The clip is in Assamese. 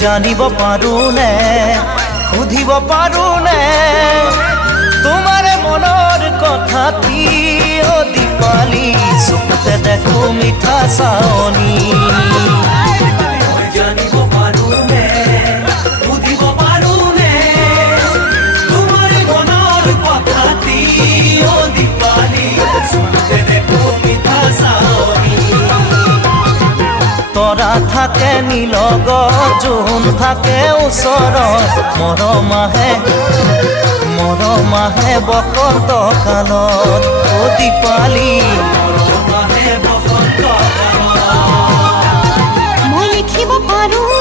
জানিব পাৰোনে সুধিব পাৰোনে তোমাৰ মনৰ কথাটি অ দীপালি চকুতে দেখো মিঠা চাৱনি জানিব পাৰোনে সুধিব পাৰোনে তোমাৰ মনৰ কথাটি অ দীপালি চকুতে দেখো মিঠা চাৱনি তৰা থাকে নীলগ জোন থাকে ওচৰত মৰম আহে বসন্ত কালত অ দীপালি মৰম আহে বসন্ত কালত মই লিখিব পাৰোঁ